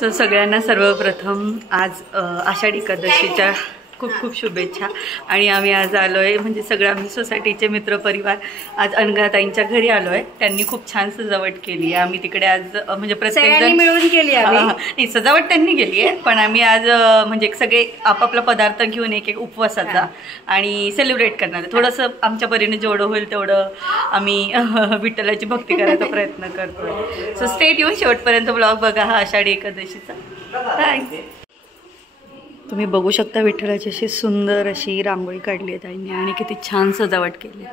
So सगळ्यांना सर्वप्रथम आज आषाढी एकादशीच्या खूप खूप शुभेच्छा। आणि आम्ही आज आलो आहे म्हणजे सगळं आम्ही सोसायटीचे मित्रपरिवार आज अनघाताईंच्या घरी आलो आहे। त्यांनी खूप छान सजावट केली आहे। आम्ही तिकडे आज म्हणजे प्रत्येकजण मिळून केली आहे। नाही सजावट त्यांनी केली आहे पण आम्ही आज म्हणजे सगळे आपापला पदार्थ घेऊन एक एक उपवासाचा आणि सेलिब्रेट करणार आहे। थोडंसं आमच्या परीने जेवढं होईल तेवढं आम्ही विठ्ठलाची भक्ती करायचा प्रयत्न करतोय। सो स्टे ट्यून शेवटपर्यंत ब्लॉग बघा हा आषाढी एकादशीचा। थँक्स। तुम्ही बघू शकता विठ्ठलाची अशी सुंदर अशी रांगोळी काढली आहे त्यांनी आणि किती छान सजावट केली।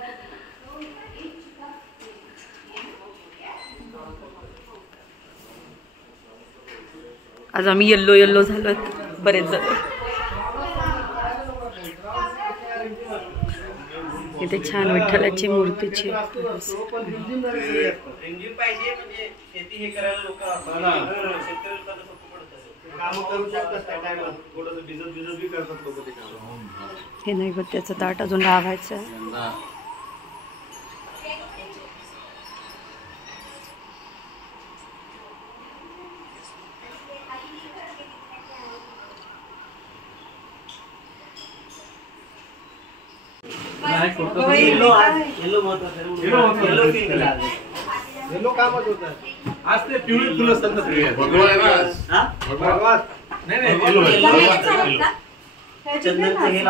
आज आम्ही येल्लो येल्लो झालो बरेच जण। इथे छान विठ्ठलाची मूर्तीची हे नैवेद्याचं ताट अजून लावायचं आहे। येलो कामच होतं आज ते पिवळी फुलं असतात ना भगवान हा भगवान नाही नाही चंदनचं हे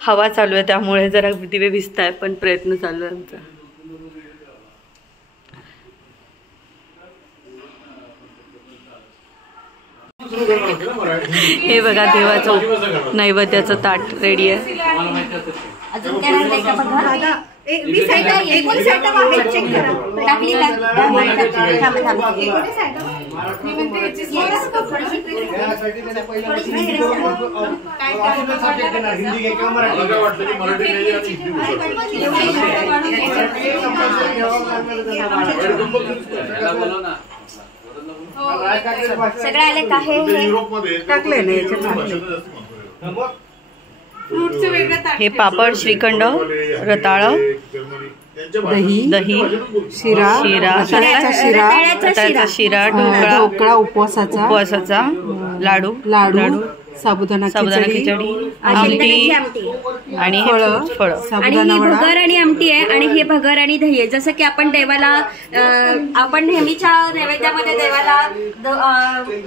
हवा चालू आहे त्यामुळे जरा दिवे भिजताय पण प्रयत्न चालू आहे आमचा। हे बघा देवाचं नैवेद्याचं ताट रेडी आहे। अजून काय राहिलंय का बघा दादा मी साइड एकूण साइड आहे चेक करा टाकली का थांब एकूण साइड मी म्हणते याची यासाठी त्याने पहिला काय सब्जेक्ट देणार हिंदी किंवा मराठी मला वाटलं की मराठी नाही आणि सगळं आले का हे टाकले ना हे पापड श्रीखंड रताळ दही शिरा शिरा ढोकळा उपवासाचा लाडू साबुदाणा खिचडी आमटी आणि फळ आणि ही भगर आणि आमटी आहे आणि हे भगर आणि दही आहे। जसं की आपण देवाला आपण नेहमीच्या नैवेद्यामध्ये देवाला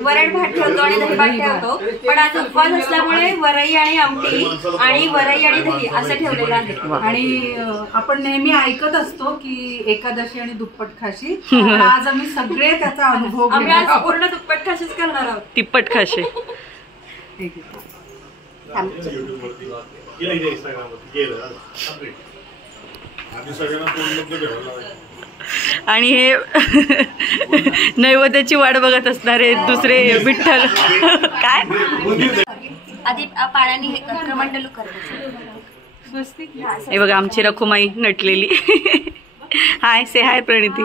वरण भात ठेवतो आणि दही भात ठेवतो पण आज उपवास असल्यामुळे वरई आणि आमटी आणि वरई आणि दही असं ठेवलेलं आहे। आणि आपण नेहमी ऐकत असतो की एकादशी आणि दुप्पट खाशी आज आम्ही सगळे त्याचा अनुभव आम्ही आज पूर्ण दुप्पट खाशीच करणार आहोत तिप्पट खाशी। आणि हे नैवेद्याची वाट बघत असणारे दुसरे विठ्ठल काय आधी पाण्याने हे क्रमंडलू करायचं। हे बघा आमची रखुमाई नटलेली। हाय से हाय प्रणिती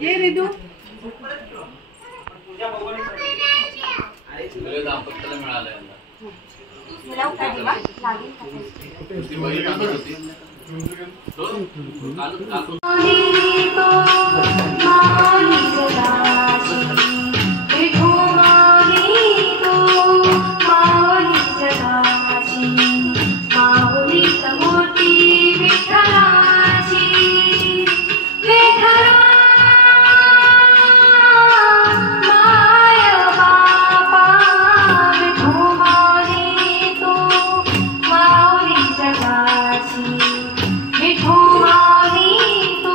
ये रिदू विठू माऊली तू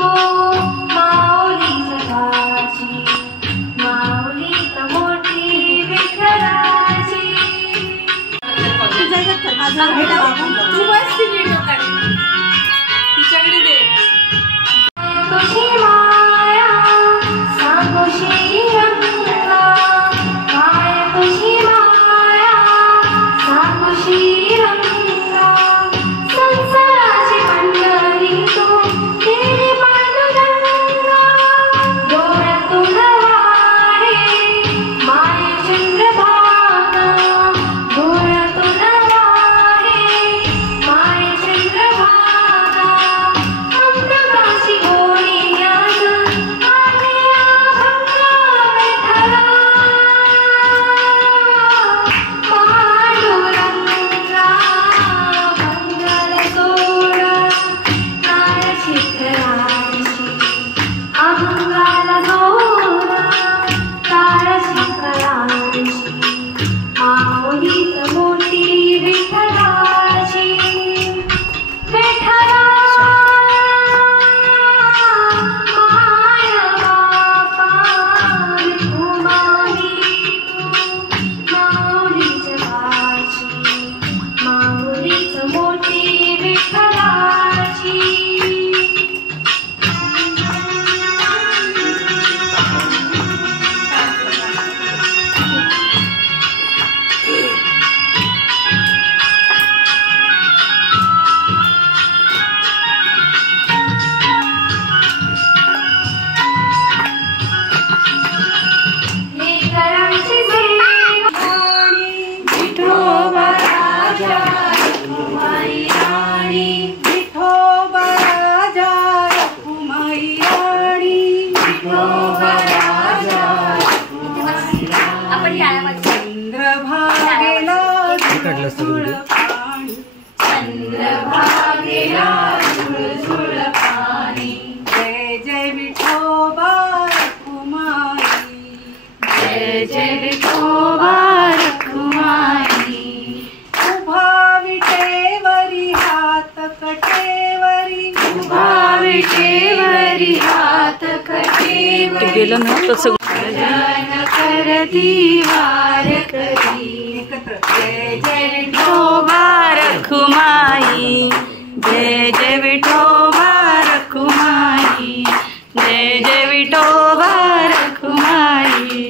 चंद्रभागेला झुळझुळ पाणी जय जय विठोबा रखुमाई जय जय विठोबा रखुमाई उभा विटेवरी हात कटेवरी उभा विटेवरी हात कटेवरी गेलं ना तसं भजन करती वार करी जय जय विठोबा रखुमाई जय जय विठोबा रखुमाई जय जय विठोबा रखुमाई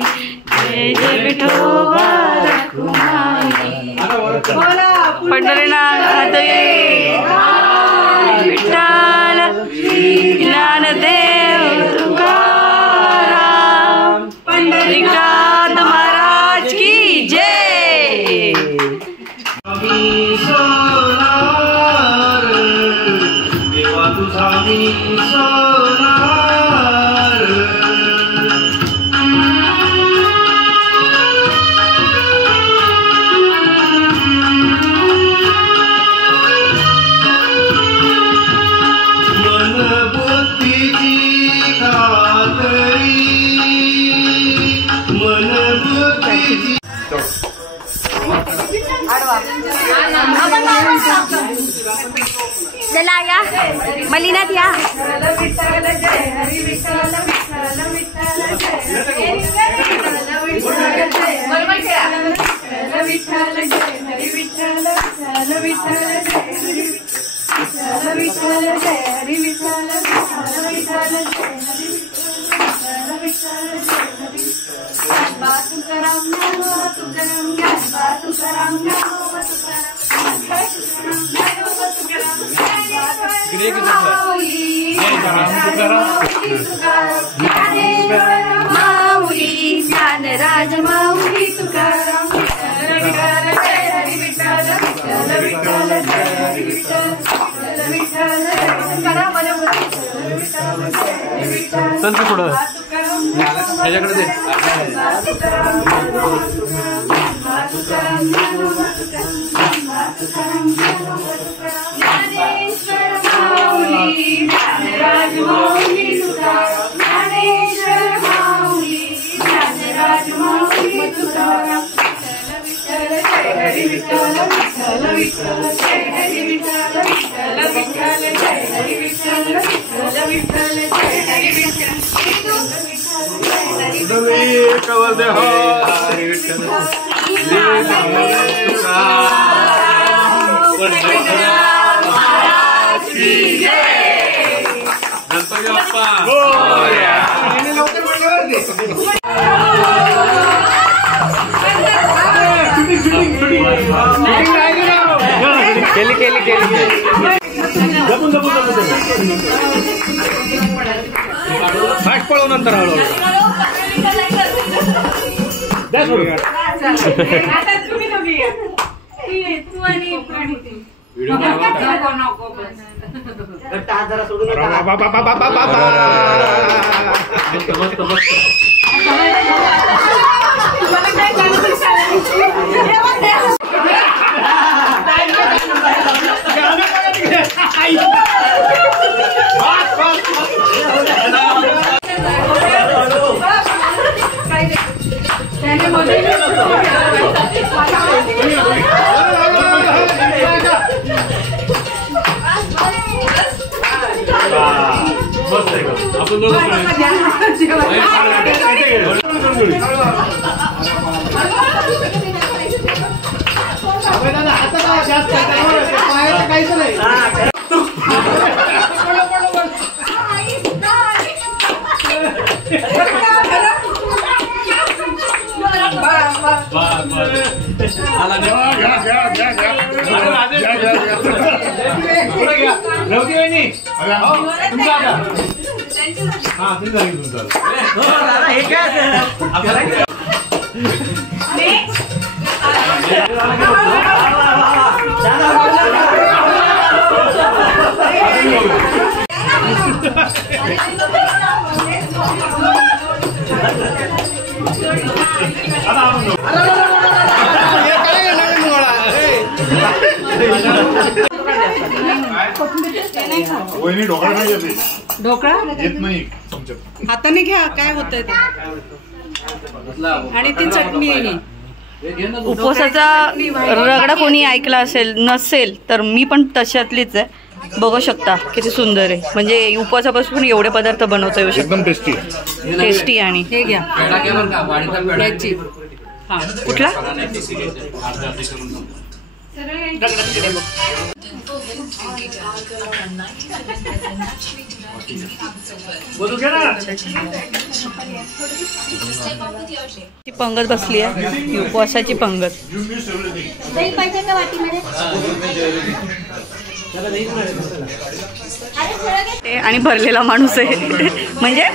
जय जय विठोबा रखुमाई बोला पंढरीनाथ विठ्ठल ज्ञानदेव तुकाराम पंढरीनाथ महाराज की जय। आम्ही सोनार देवा तुझा मी सोनार मन बुद्धीची खातरी मन बुद्धीची चला या मलिनात या माऊली ज्ञानराज माऊली तुकाराम संत पुढं ह्याच्याकडे दे केली केली केली फास्ट पळव नंतर हळूहळू तू आणि प्रणिती वहिनी ढोकळा नाही येते. ढोकळा येत नाही तुमच्यात. हाताने घ्या, काय होतंय ते. आणि ती चटणी आहे. उपवासाचा रगडा कोणी ऐकला असेल नसेल तर मी पण तशातलीच आहे. बघू शकता किती सुंदर आहे. म्हणजे उपवासापासून एवढे पदार्थ बनवता येऊ शकतात. एकदम टेस्टी. टेस्टी. आणि हे घ्या याची. हा कुठला ती पंगत बसली आहे, ही उपवासाची पंगत. दही पाहिजे का वाटीमध्ये? ते आणि भरलेला माणूस आहे म्हणजे